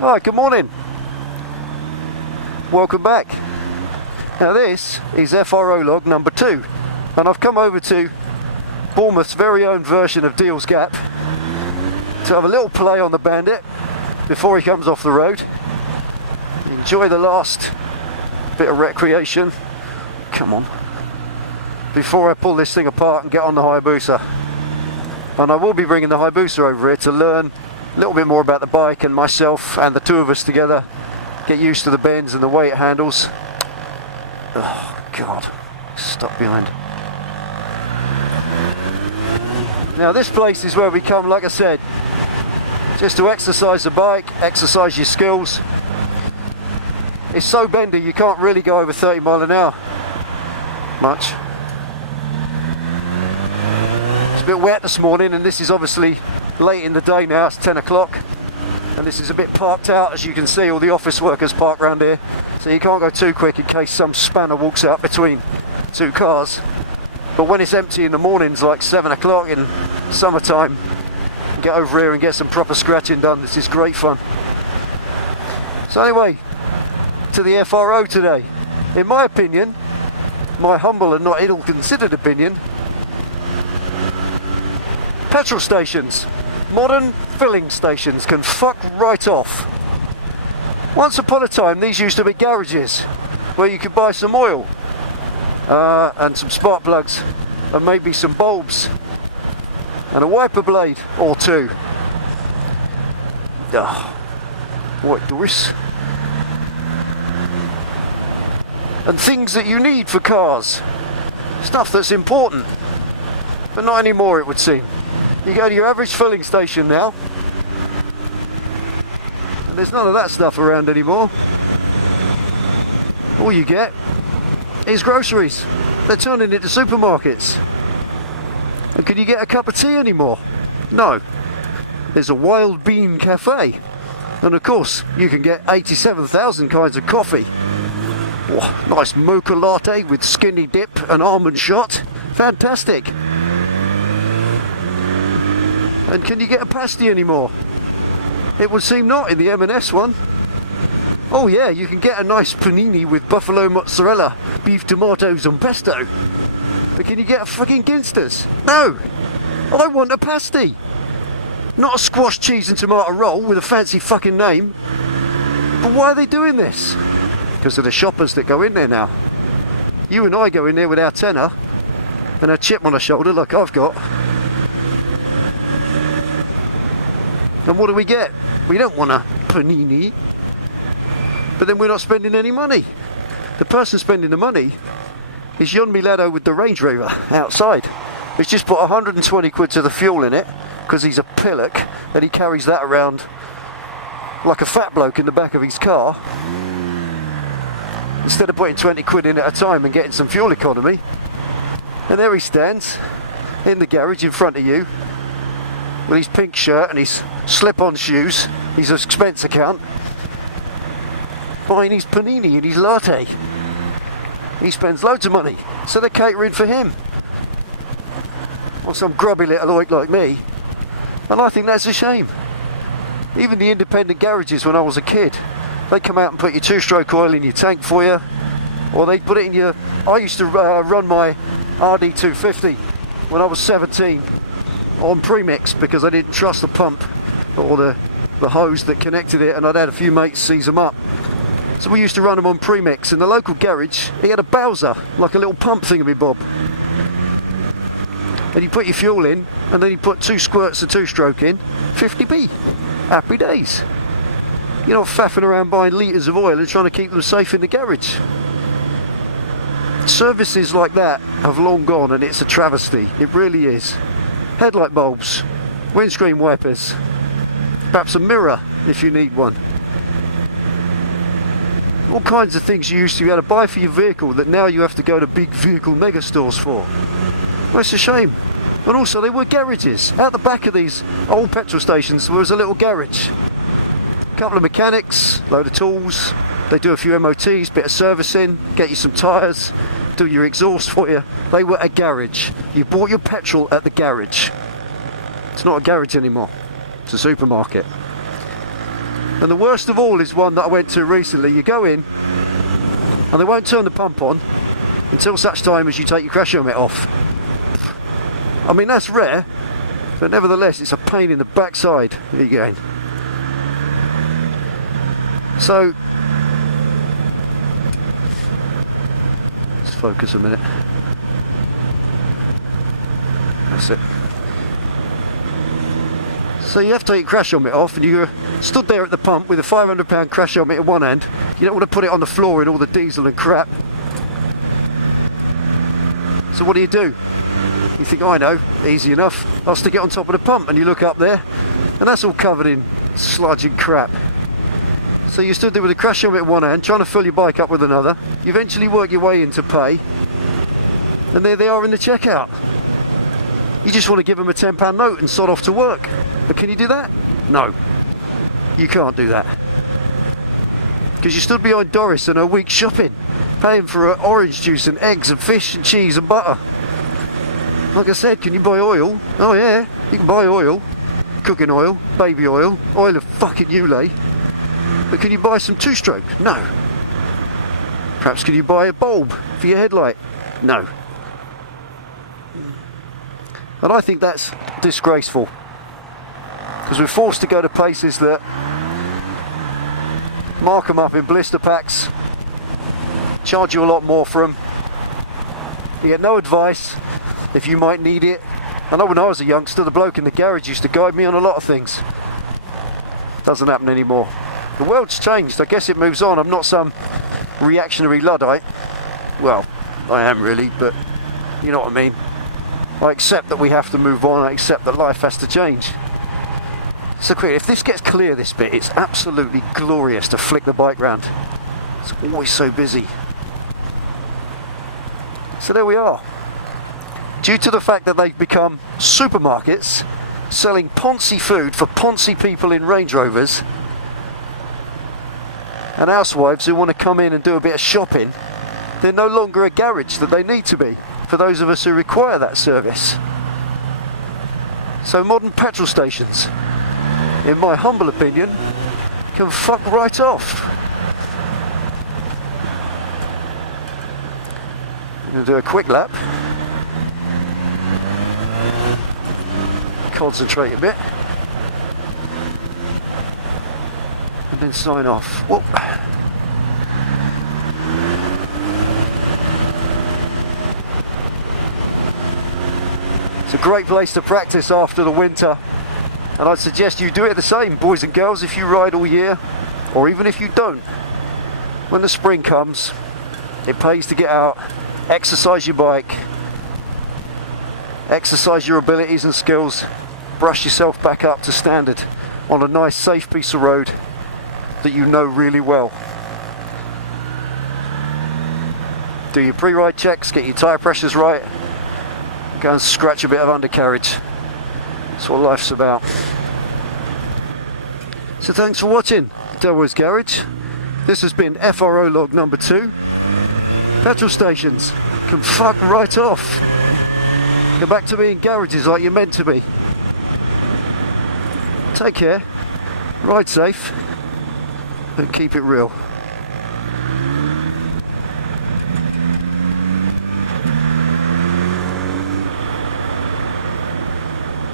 Alright, good morning. Welcome back. Now this is F.R.O log number 2, and I've come over to Bournemouth's very own version of Deal's Gap to have a little play on the Bandit before he comes off the road. Enjoy the last bit of recreation. Come on. Before I pull this thing apart and get on the Hayabusa. And I will be bringing the Hayabusa over here to learn a little bit more about the bike, and myself and the two of us together get used to the bends and the way it handles. Oh God, stuck behind. Now this place is where we come, like I said, just to exercise the bike, exercise your skills. It's so bendy you can't really go over 30 mile an hour much. It's a bit wet this morning, and this is obviously late in the day now. It's 10 o'clock and this is a bit parked out, as you can see. All the office workers park around here, so you can't go too quick in case some spanner walks out between two cars. But when it's empty in the mornings, like 7 o'clock in summertime, get over here and get some proper scratching done. This is great fun. So anyway, to the F.R.O today. In my opinion, my humble and not ill-considered opinion, petrol stations, modern filling stations, can fuck right off. Once upon a time these used to be garages where you could buy some oil and some spark plugs and maybe some bulbs and a wiper blade or two. What doors? And things that you need for cars. Stuff that's important. But not anymore, it would seem. You go to your average filling station now, and there's none of that stuff around anymore. All you get is groceries. They're turning into supermarkets. And can you get a cup of tea anymore? No. There's a Wild Bean Cafe. And of course, you can get 87,000 kinds of coffee. Oh, nice mocha latte with skinny dip and almond shot. Fantastic. And can you get a pasty anymore? It would seem not in the M&S one. Oh yeah, you can get a nice panini with buffalo mozzarella, beef tomatoes and pesto. But can you get a fucking Ginsters? No! I want a pasty! Not a squash cheese and tomato roll with a fancy fucking name. But why are they doing this? Because of the shoppers that go in there now. You and I go in there with our tenner and a chip on our shoulder like I've got. And what do we get? We don't want a panini. But then we're not spending any money. The person spending the money is Yon Milado with the Range Rover outside. He's just put 120 quid to the fuel in it because he's a pillock and he carries that around like a fat bloke in the back of his car, instead of putting 20 quid in at a time and getting some fuel economy. And there he stands in the garage in front of you with his pink shirt and his slip-on shoes, his expense account, buying his panini and his latte. He spends loads of money, so they're catering for him. Or some grubby little oik like me. And I think that's a shame. Even the independent garages when I was a kid, they come out and put your two-stroke oil in your tank for you, or they put it in your... I used to run my RD250 when I was 17 on premix because I didn't trust the pump or the hose that connected it, and I'd had a few mates seize them up. So we used to run them on premix. In the local garage, he had a Bowser, like a little pump thingamabob. And you put your fuel in, and then you put 2 squirts of two-stroke in, 50p. Happy days. You're not faffing around buying litres of oil and trying to keep them safe in the garage. Services like that have long gone, and it's a travesty. It really is. Headlight bulbs, windscreen wipers, perhaps a mirror if you need one. All kinds of things you used to be able to buy for your vehicle that now you have to go to big vehicle mega stores for. Well, it's a shame. And also they were garages. Out the back of these old petrol stations there was a little garage. A couple of mechanics, load of tools, they do a few MOTs, bit of servicing, get you some tyres, do your exhaust for you. They were a garage. You bought your petrol at the garage. It's not a garage anymore. It's a supermarket. And the worst of all is one that I went to recently. You go in and they won't turn the pump on until such time as you take your crash helmet off. I mean, that's rare, but nevertheless it's a pain in the backside again. So let's focus a minute. That's it. So you have to take your crash helmet off, and you're stood there at the pump with a £500 crash helmet in one hand. You don't want to put it on the floor in all the diesel and crap. So what do? You think, oh, I know, easy enough, I'll stick it on top of the pump, and you look up there and that's all covered in sludge and crap. So you stood there with a crash helmet in one hand trying to fill your bike up with another. You eventually work your way into pay, and there they are in the checkout. You just want to give them a £10 note and sod off to work. But can you do that? No, you can't do that. Because you stood behind Doris and her week's shopping, paying for her orange juice and eggs and fish and cheese and butter. Like I said, can you buy oil? Oh yeah, you can buy oil. Cooking oil, baby oil, oil of fucking Ulay. But can you buy some two-stroke? No. Perhaps can you buy a bulb for your headlight? No. And I think that's disgraceful, because we're forced to go to places that mark them up in blister packs, charge you a lot more for them. You get no advice if you might need it. I know when I was a youngster, the bloke in the garage used to guide me on a lot of things. Doesn't happen anymore. The world's changed. I guess it moves on. I'm not some reactionary Luddite. Well, I am really, but you know what I mean. I accept that we have to move on. I accept that life has to change. So quick, if this gets clear, this bit, it's absolutely glorious to flick the bike round. It's always so busy. So there we are. Due to the fact that they've become supermarkets selling poncy food for poncy people in Range Rovers and housewives who want to come in and do a bit of shopping, they're no longer a garage that they need to be for those of us who require that service. So modern petrol stations, in my humble opinion, can fuck right off. I'm going to do a quick lap. Concentrate a bit. And then sign off. Whoop. It's a great place to practice after the winter, and I'd suggest you do it the same, boys and girls, if you ride all year, or even if you don't. When the spring comes, it pays to get out, exercise your bike, exercise your abilities and skills, brush yourself back up to standard on a nice safe piece of road that you know really well. Do your pre-ride checks, get your tyre pressures right, go and scratch a bit of undercarriage. That's what life's about. So thanks for watching Delboy's Garage. This has been FRO log number 2. Petrol stations can fuck right off. Go back to being garages like you're meant to be. Take care, ride safe, and keep it real.